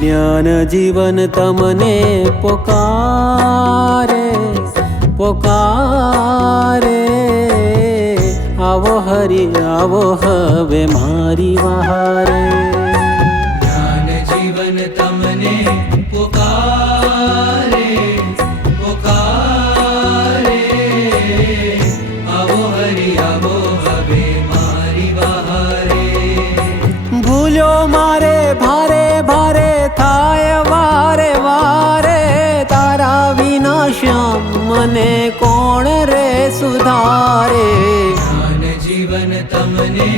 જ્ઞાન જીવન તમને પોકારે પોકારે, આવો હરિ આવો હવે મારી વહારે. જ્ઞાન જીવન તમને પોકારે પોકારે, આવો હરિ આવો હવે મારી વહારે. ભૂલ્યો મારે ભારે ભારે થાય વારે વારે, તારા વિના શ્યામ મને કોણ રે સુધારે. જ્ઞાન જીવન તમને